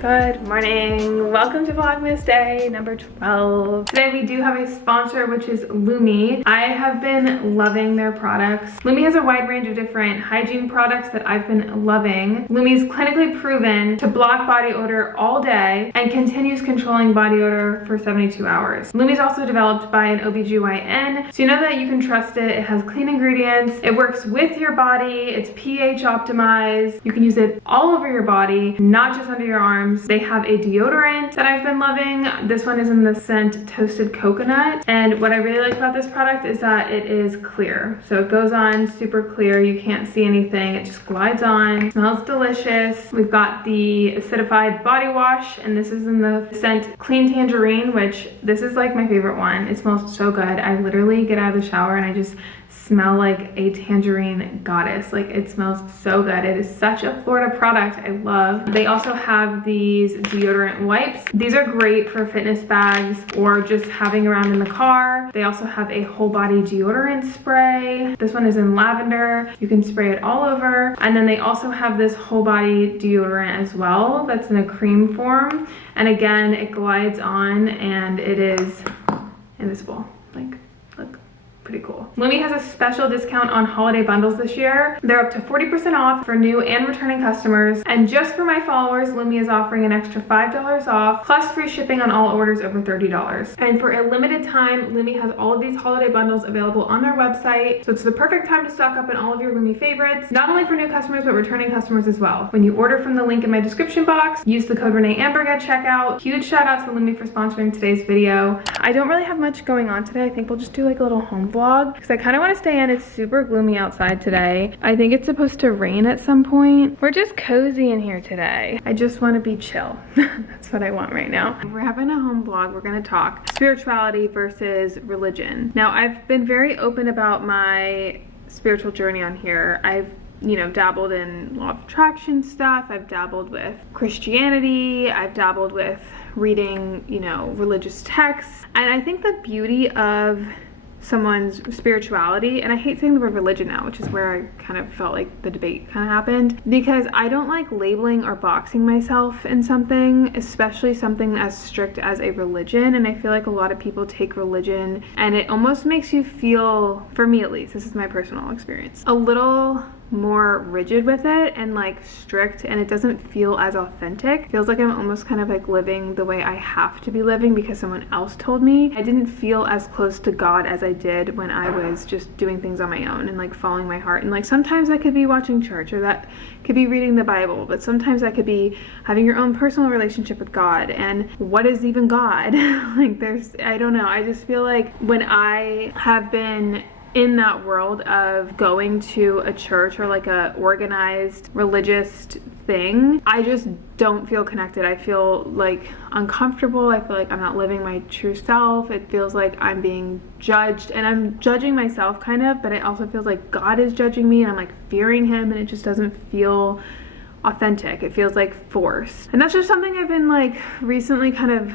Good morning. Welcome to Vlogmas day number 12. Today we do have a sponsor, which is Lumi. I have been loving their products. Lumi has a wide range of different hygiene products that I've been loving. Lumi is clinically proven to block body odor all day and continues controlling body odor for 72 hours. Lumi is also developed by an OBGYN, so you know that you can trust it. It has clean ingredients. It works with your body. It's pH optimized. You can use it all over your body, not just under your arms. They have a deodorant that I've been loving. This one is in the scent Toasted Coconut. And what I really like about this product is that it is clear. So it goes on super clear. You can't see anything. It just glides on. Smells delicious. We've got the acidified body wash, and this is in the scent Clean Tangerine, which this is like my favorite one. It smells so good. I literally get out of the shower and I just smell like a tangerine goddess. Like, it smells so good. It is such a Florida product. I love. They also have these deodorant wipes. These are great for fitness bags or just having around in the car. They also have a whole body deodorant spray. This one is in lavender. You can spray it all over. And then they also have this whole body deodorant as well that's in a cream form. And again, it glides on and it is invisible. Like, look. Pretty cool. Lumi has a special discount on holiday bundles this year. They're up to 40% off for new and returning customers. And just for my followers, Lumi is offering an extra $5 off, plus free shipping on all orders over $30. And for a limited time, Lumi has all of these holiday bundles available on their website. So it's the perfect time to stock up on all of your Lumi favorites, not only for new customers, but returning customers as well. When you order from the link in my description box, use the code Renee Amberg at checkout. Huge shout out to Lumi for sponsoring today's video. I don't really have much going on today. I think we'll just do like a little home vlog because I kind of want to stay in. It's super gloomy outside today. I think it's supposed to rain at some point. We're just cozy in here today. I just want to be chill. That's what I want right now. We're having a home vlog. We're going to talk spirituality versus religion. Now, I've been very open about my spiritual journey on here. I've dabbled in law of attraction stuff. I've dabbled with Christianity. I've dabbled with reading, religious texts. And I think the beauty of someone's spirituality, and I hate saying the word religion now, which is where I kind of felt like the debate kind of happened, because I don't like labeling or boxing myself in something, especially something as strict as a religion. And I feel like a lot of people take religion and it almost makes you feel, for me at least, this is my personal experience, a little more rigid with it and like strict, and it doesn't feel as authentic. It feels like I'm almost kind of like living the way I have to be living because someone else told me. I didn't feel as close to God as I did when I was just doing things on my own and like following my heart. And like sometimes that could be watching church, or that could be reading the Bible, but sometimes that could be having your own personal relationship with God. And what is even God? Like I don't know. I just feel like when I have been in that world of going to a church or like a organized religious thing, I just don't feel connected. I feel like uncomfortable. I feel like I'm not living my true self. It feels like I'm being judged, and I'm judging myself kind of, but it also feels like God is judging me and I'm like fearing him, and it just doesn't feel authentic. It feels like forced. And that's just something I've been like recently kind of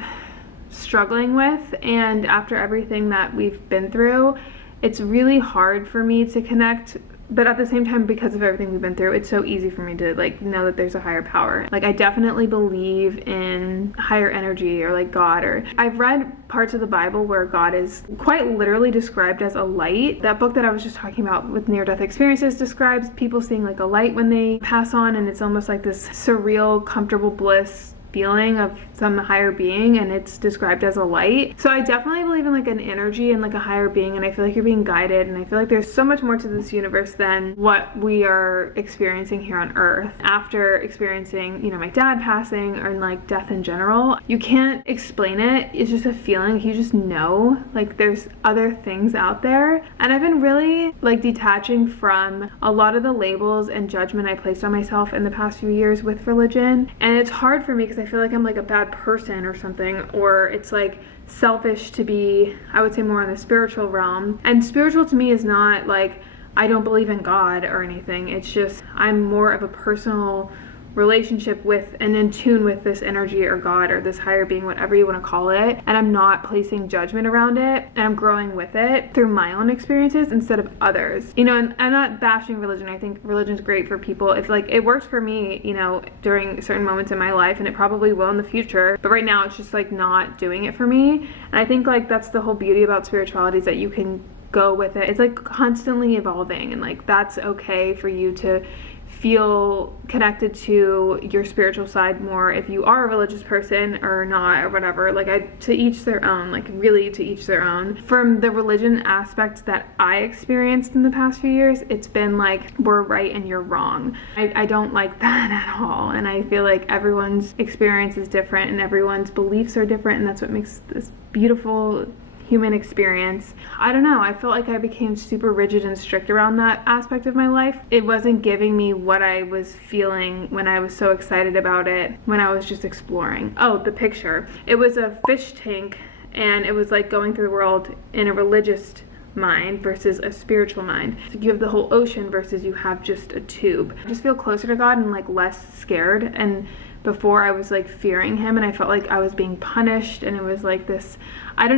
struggling with. And after everything that we've been through, it's really hard for me to connect, but at the same time, because of everything we've been through, it's so easy for me to like know that there's a higher power. Like, I definitely believe in higher energy or like God, or I've read parts of the Bible where God is quite literally described as a light. That book that I was just talking about with near-death experiences describes people seeing like a light when they pass on, and it's almost like this surreal, comfortable bliss feeling of some higher being, and it's described as a light. So I definitely believe in like an energy and like a higher being, and I feel like you're being guided, and I feel like there's so much more to this universe than what we are experiencing here on earth. After experiencing, my dad passing, or like death in general, you can't explain it. It's just a feeling. You just know like there's other things out there. And I've been really like detaching from a lot of the labels and judgment I placed on myself in the past few years with religion. And it's hard for me because I feel like I'm like a bad person or something, or it's like selfish to be, I would say, more in the spiritual realm. And spiritual to me is not like I don't believe in God or anything. It's just I'm more of a personal relationship with and in tune with this energy or God or this higher being, whatever you want to call it, and I'm not placing judgment around it, and I'm growing with it through my own experiences instead of others. You know, and I'm not bashing religion. I think religion's great for people. It's like, it worked for me, you know, during certain moments in my life, and it probably will in the future, but right now it's just like not doing it for me. And I think like that's the whole beauty about spirituality, is that you can go with it. It's like constantly evolving, and like that's okay for you to feel connected to your spiritual side more if you are a religious person or not, or whatever. Like, to each their own, like really to each their own. From the religion aspects that I experienced in the past few years, it's been like, we're right and you're wrong. I don't like that at all, and I feel like everyone's experience is different and everyone's beliefs are different, and that's what makes this beautiful human experience. I don't know, I felt like I became super rigid and strict around that aspect of my life. It wasn't giving me what I was feeling when I was so excited about it, when I was just exploring. Oh, the picture. It was a fish tank, and it was like going through the world in a religious mind versus a spiritual mind. So you have the whole ocean versus you have just a tube. I just feel closer to God and like less scared, and before I was like fearing him, and I felt like I was being punished, and it was like this, I don't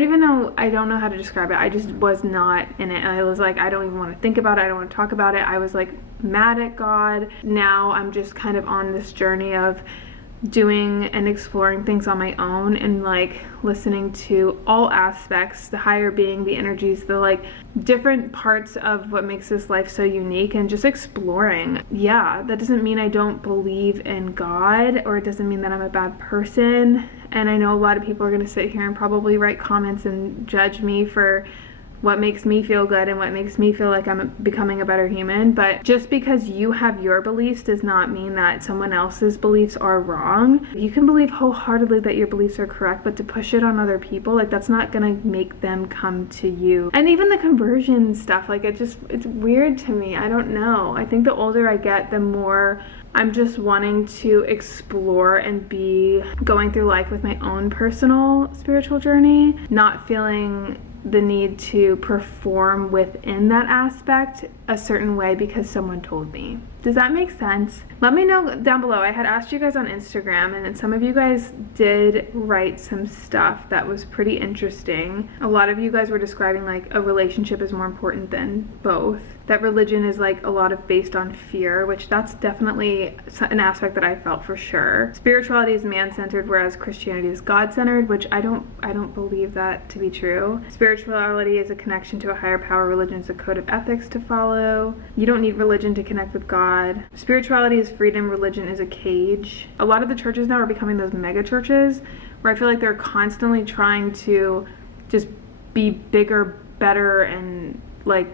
know how to describe it. I just was not in it. I was like, I don't even want to think about it. I don't want to talk about it. I was like mad at God. Now I'm just kind of on this journey of doing and exploring things on my own, and like listening to all aspects, the higher being, the energies, the like different parts of what makes this life so unique, and just exploring. Yeah, that doesn't mean I don't believe in God, or it doesn't mean that I'm a bad person. And I know a lot of people are going to sit here and probably write comments and judge me for what makes me feel good and what makes me feel like I'm becoming a better human. But just because you have your beliefs does not mean that someone else's beliefs are wrong. You can believe wholeheartedly that your beliefs are correct, but to push it on other people, like that's not gonna make them come to you. And even the conversion stuff, like it's weird to me. I don't know. I think the older I get, the more I'm just wanting to explore and be going through life with my own personal spiritual journey, not feeling the need to perform within that aspect a certain way because someone told me. Does that make sense? Let me know down below. I had asked you guys on Instagram, and some of you guys did write some stuff that was pretty interesting. A lot of you guys were describing like a relationship is more important than both. That religion is like a lot of based on fear, which that's definitely an aspect that I felt for sure. Spirituality is man-centered, whereas Christianity is God-centered, which I don't believe that to be true. Spirituality is a connection to a higher power. Religion is a code of ethics to follow. You don't need religion to connect with God. Spirituality is freedom. Religion is a cage. A lot of the churches now are becoming those mega churches where I feel like they're constantly trying to just be bigger, better, and like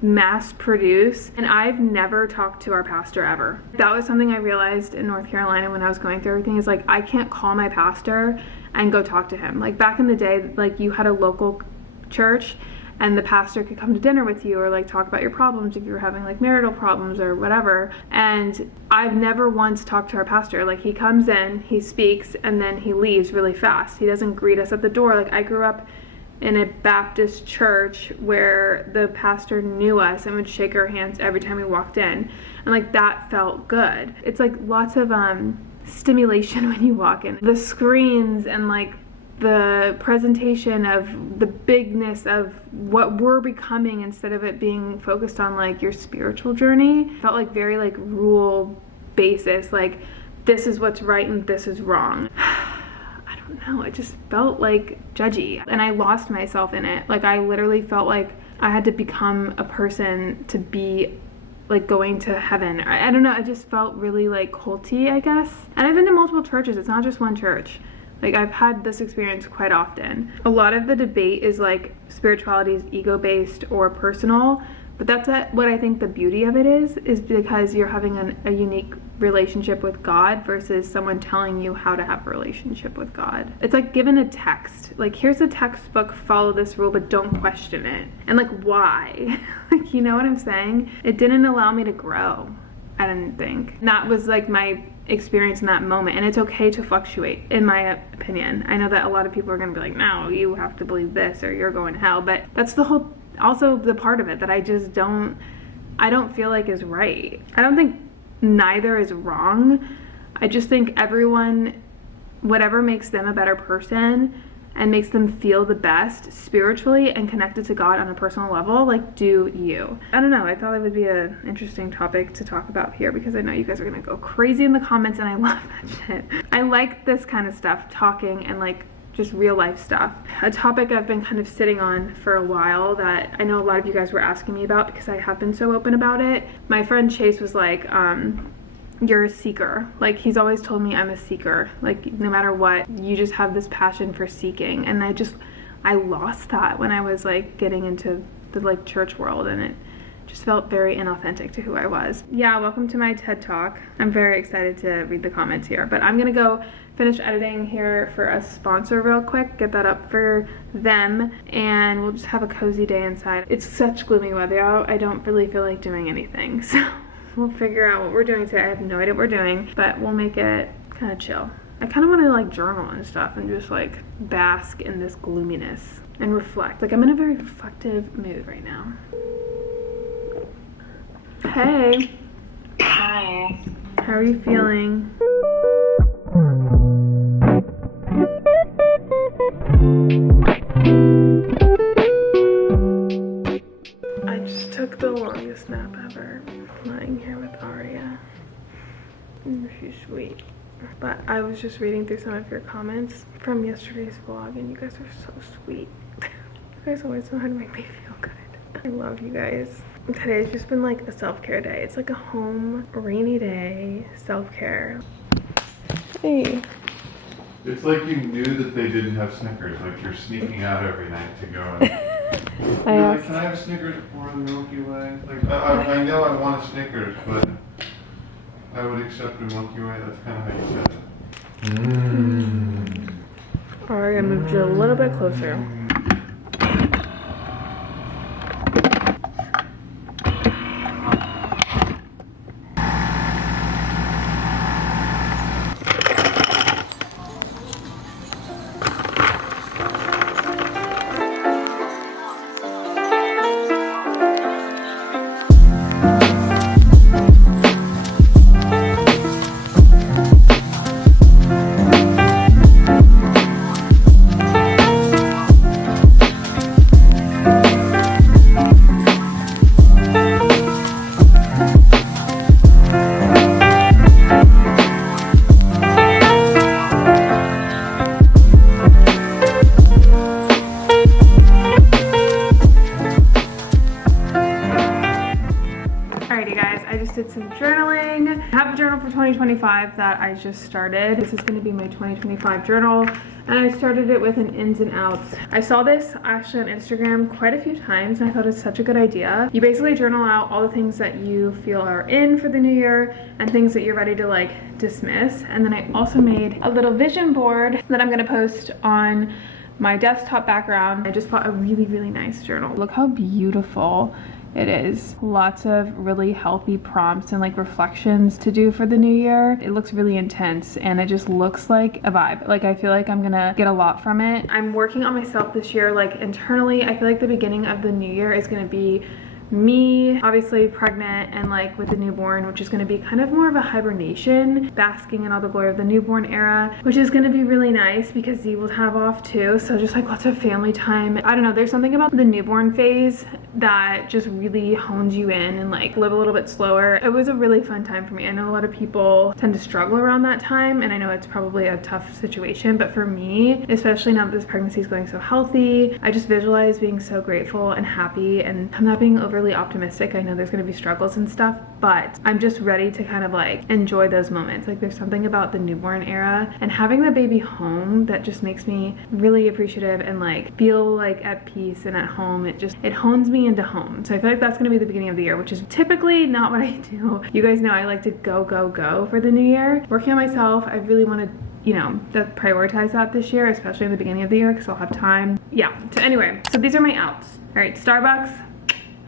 mass produce. And I've never talked to our pastor ever. That was something I realized in North Carolina when I was going through everything, is like I can't call my pastor and go talk to him. Like back in the day, like you had a local church and the pastor could come to dinner with you or like talk about your problems if you were having like marital problems or whatever. And I've never once talked to our pastor. Like he comes in, he speaks, and then he leaves really fast. He doesn't greet us at the door. Like I grew up in a Baptist church where the pastor knew us and would shake our hands every time we walked in. And like that felt good. It's like lots of stimulation when you walk in. The screens and like the presentation of the bigness of what we're becoming, instead of it being focused on like your spiritual journey, felt like very like rule basis, like this is what's right and this is wrong. I don't know, it just felt like judgy, and I lost myself in it. Like I literally felt like I had to become a person to be like going to heaven. I don't know, it just felt really like culty, I guess. And I've been to multiple churches, it's not just one church. Like I've had this experience quite often. A lot of the debate is like spirituality is ego-based or personal, but that's what I think the beauty of it is because you're having a unique relationship with God versus someone telling you how to have a relationship with God. It's like given a text, like here's a textbook, follow this rule, but don't question it. And like why? Like, you know what I'm saying? It didn't allow me to grow, I didn't think. And that was like my experience in that moment, and it's okay to fluctuate, in my opinion. I know that a lot of people are gonna be like, no, you have to believe this or you're going to hell, but that's the whole, also the part of it that I don't feel like is right. I don't think neither is wrong. I just think everyone, whatever makes them a better person and makes them feel the best spiritually and connected to God on a personal level, like, do you. I don't know, I thought it would be an interesting topic to talk about here because I know you guys are gonna go crazy in the comments and I love that shit. I like this kind of stuff, talking and like just real life stuff. A topic I've been kind of sitting on for a while that I know a lot of you guys were asking me about because I have been so open about it. My friend Chase was like, you're a seeker. Like, he's always told me I'm a seeker. Like, no matter what, you just have this passion for seeking. And I lost that when I was like getting into the like church world, and it just felt very inauthentic to who I was. Yeah, welcome to my TED Talk. I'm very excited to read the comments here, but I'm gonna go finish editing here for a sponsor real quick, get that up for them, and we'll just have a cozy day inside. It's such gloomy weather out, I don't really feel like doing anything, so we'll figure out what we're doing today. I have no idea what we're doing, but we'll make it kind of chill. I kind of want to like journal and stuff and just like bask in this gloominess and reflect. Like, I'm in a very reflective mood right now. Hey. Hi. How are you feeling? I just took the longest nap ever, lying here with Aria. She's sweet. But I was just reading through some of your comments from yesterday's vlog, and you guys are so sweet. You guys always know how to make me feel good. I love you guys. Today's just been like a self-care day. It's like a home, rainy day, self-care. Hey. It's like you knew that they didn't have Snickers, like you're sneaking out every night to go and you're like, can I have Snickers before the Milky Way? Like, I know I want a Snickers, but I would accept a Milky Way. That's kind of how you said it. Alright, I moved you a little bit closer. Did some journaling. I have a journal for 2025 that I just started. This is going to be my 2025 journal, and I started it with an ins and outs. I saw this actually on Instagram quite a few times, and I thought it's such a good idea. You basically journal out all the things that you feel are in for the new year and things that you're ready to like dismiss. And then I also made a little vision board that I'm going to post on my desktop background. I just bought a really, really nice journal. Look how beautiful it is. Lots of really healthy prompts and like reflections to do for the new year. It looks really intense and it just looks like a vibe. Like, I feel like I'm gonna get a lot from it. I'm working on myself this year, like internally. I feel like the beginning of the new year is gonna be me obviously pregnant and like with a newborn, which is going to be kind of more of a hibernation, basking in all the glory of the newborn era, which is going to be really nice because Z will have off too. So just like lots of family time. I don't know, there's something about the newborn phase that just really hones you in and like live a little bit slower. It was a really fun time for me. I know a lot of people tend to struggle around that time, and I know it's probably a tough situation, but for me, especially now that this pregnancy is going so healthy, I just visualize being so grateful and happy. And I'm not being overly optimistic. I know there's going to be struggles and stuff, but I'm just ready to kind of like enjoy those moments. Like, there's something about the newborn era and having the baby home that just makes me really appreciative and like feel like at peace and at home. It hones me into home. So I feel like that's going to be the beginning of the year, which is typically not what I do. You guys know I like to go for the new year. Working on myself, I really want to, you know, prioritize that this year, especially in the beginning of the year because I'll have time. Yeah, so anyway, so these are my outs. All right, Starbucks,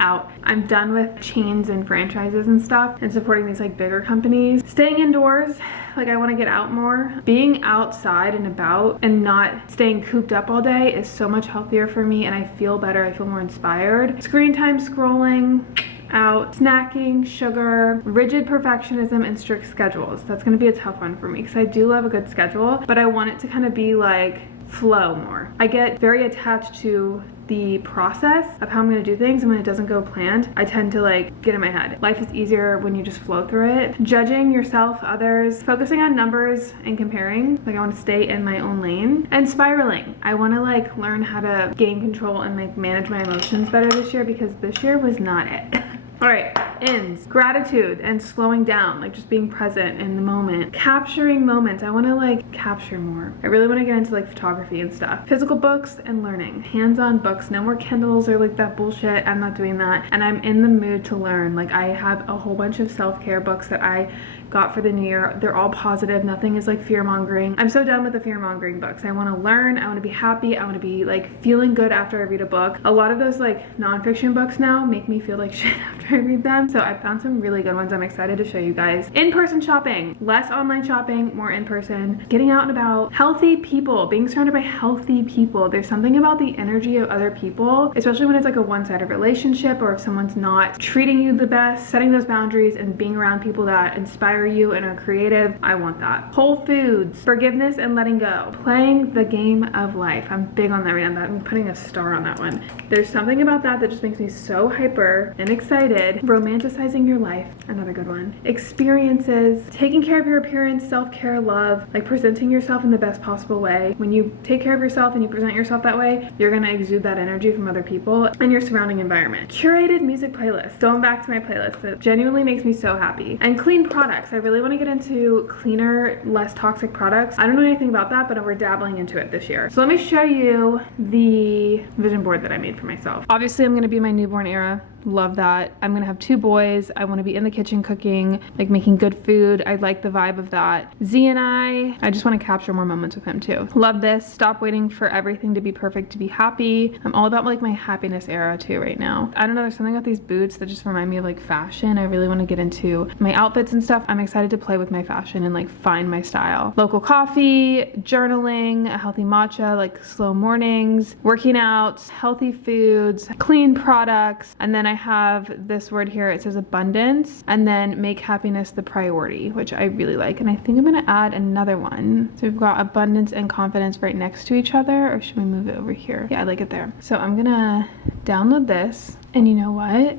out. I'm done with chains and franchises and stuff and supporting these like bigger companies. Staying indoors, like I want to get out more. Being outside and about and not staying cooped up all day is so much healthier for me, and I feel better. I feel more inspired. Screen time, scrolling, out snacking, sugar, rigid perfectionism, and strict schedules. That's gonna be a tough one for me because I do love a good schedule, but I want it to kind of be like flow more. I get very attached to the process of how I'm gonna do things, and when it doesn't go planned, I tend to like get in my head. Life is easier when you just flow through it. Judging yourself, others, focusing on numbers and comparing. Like I wanna stay in my own lane. And spiraling. I wanna like learn how to gain control and like manage my emotions better this year because this year was not it. All right, ends. Gratitude and slowing down, like just being present in the moment. Capturing moments. I want to like capture more. I really want to get into like photography and stuff. Physical books and learning. Hands-on books. No more Kindles or like that bullshit. I'm not doing that. And I'm in the mood to learn. Like I have a whole bunch of self-care books that I got for the new year. They're all positive. Nothing is like fear-mongering. I'm so done with the fear-mongering books. I want to learn. I want to be happy. I want to be like feeling good after I read a book. A lot of those like nonfiction books now make me feel like shit after I read them. So I found some really good ones I'm excited to show you guys. In-person shopping. Less online shopping, more in-person. Getting out and about. Healthy people. Being surrounded by healthy people. There's something about the energy of other people, especially when it's like a one-sided relationship or if someone's not treating you the best. Setting those boundaries and being around people that inspire you and are creative. I want that. Whole foods. Forgiveness and letting go. Playing the game of life. I'm big on that right now. I'm putting a star on that one. There's something about that that just makes me so hyper and excited. Romanticizing your life. Another good one. Experiences. Taking care of your appearance. Self-care, love. Like presenting yourself in the best possible way. When you take care of yourself and you present yourself that way, you're gonna exude that energy from other people and your surrounding environment. Curated music playlists. Going back to my playlist that genuinely makes me so happy. And clean products. I really want to get into cleaner, less toxic products. I don't know anything about that, but we're dabbling into it this year. So let me show you the vision board that I made for myself. Obviously, I'm going to be my newborn era. Love that. I'm gonna have 2 boys. I want to be in the kitchen cooking, like making good food. I like the vibe of that. Z and I just want to capture more moments with him too. Love this. Stop waiting for everything to be perfect to be happy. I'm all about like my happiness era too right now. I don't know, there's something about these boots that just remind me of like fashion. I really want to get into my outfits and stuff. I'm excited to play with my fashion and like find my style. Local coffee, journaling, a healthy matcha, like slow mornings, working out, healthy foods, clean products, and then I have this word here. It says abundance, and then make happiness the priority, which I really like. And I think I'm gonna add another one. So we've got abundance and confidence right next to each other, or should we move it over here? Yeah, I like it there. So I'm gonna download this, and you know what?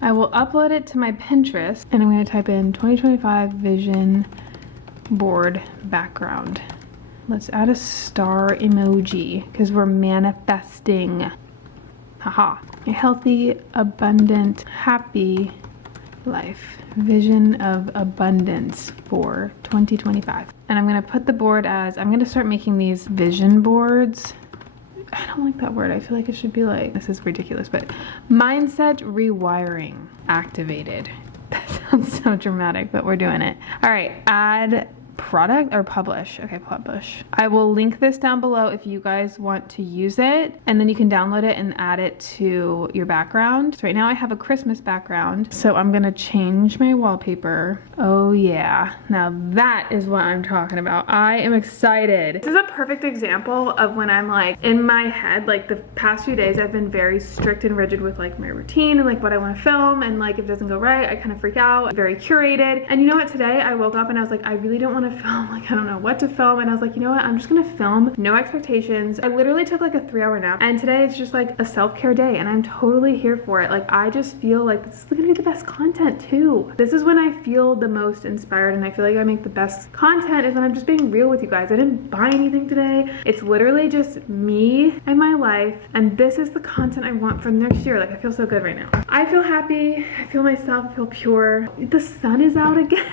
I will upload it to my Pinterest, and I'm gonna type in 2025 vision board background. Let's add a star emoji because we're manifesting. Haha. A healthy, abundant, happy life. Vision of abundance for 2025. And I'm going to put the board as, I'm going to start making these vision boards. I don't like that word. I feel like it should be like, this is ridiculous, but mindset rewiring activated. That sounds so dramatic, but we're doing it. All right, add product or publish. Okay, publish. I will link this down below if you guys want to use it, and then you can download it and add it to your background. So right now I have a Christmas background, so I'm gonna change my wallpaper. Oh yeah, now that is what I'm talking about. I am excited. This is a perfect example of when I'm like in my head. Like the past few days I've been very strict and rigid with like my routine and like what I want to film, and like if it doesn't go right I kind of freak out. Very curated. And you know what, today I woke up and I was like, I really don't want to film. Like I don't know what to film, and I was like, you know what, I'm just gonna film. No expectations. I literally took like a 3-hour nap, and today it's just like a self-care day, and I'm totally here for it. Like I just feel like this is gonna be the best content too. This is when I feel the most inspired, and I feel like I make the best content is when I'm just being real with you guys. I didn't buy anything today. It's literally just me and my life, and this is the content I want for next year. Like I feel so good right now. I feel happy. I feel myself. I feel pure. The sun is out again.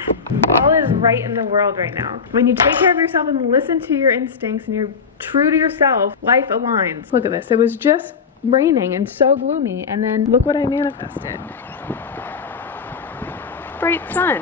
All is right in the world right now. When you take care of yourself and listen to your instincts and you're true to yourself, life aligns. Look at this. It was just raining and so gloomy, and then look what I manifested. Bright sun.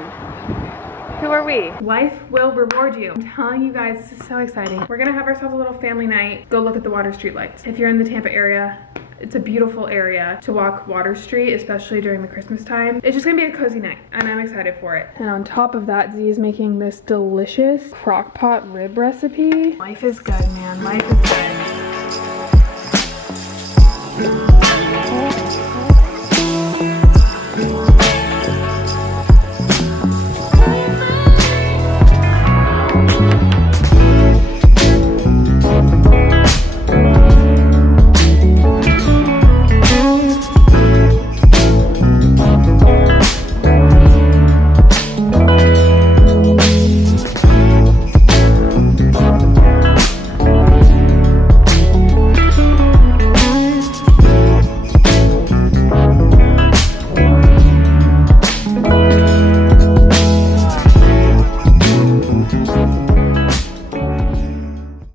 Who are we? Life will reward you. I'm telling you guys, this is so exciting. We're gonna have ourselves a little family night. Go look at the Water Street lights. If you're in the Tampa area, it's a beautiful area to walk Water Street, especially during the Christmas time. It's just gonna be a cozy night, and I'm excited for it. And on top of that, Z is making this delicious crock pot rib recipe. Life is good, man. Life is good.